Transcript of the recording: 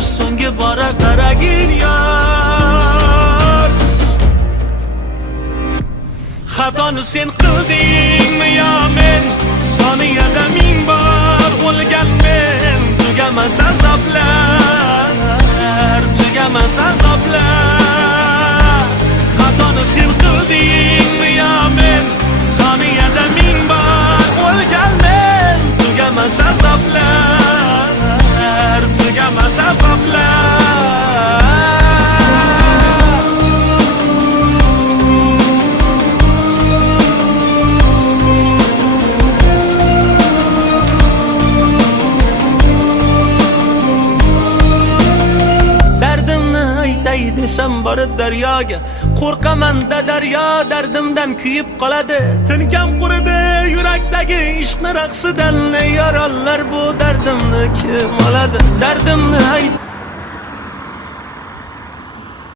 so'nggi bora qaragin yor. Xatoni sen qildingmi yo men? Soniyada ming bor o'lgan men. Tugamas azoblar, tugamas azoblar. Xatoni sen qildingmi yo men? Soniyada ming bor o'lgan men. Tugamas azoblar, tugamas azoblar. Aytay desam borib daryoga, qo'rqaman-da daryo dardimdan kuyib qoladi. Tinkam quridi yurakdagi ishqni raqsidan, yorollar bu dardimni kim oladi? Dardimni ayt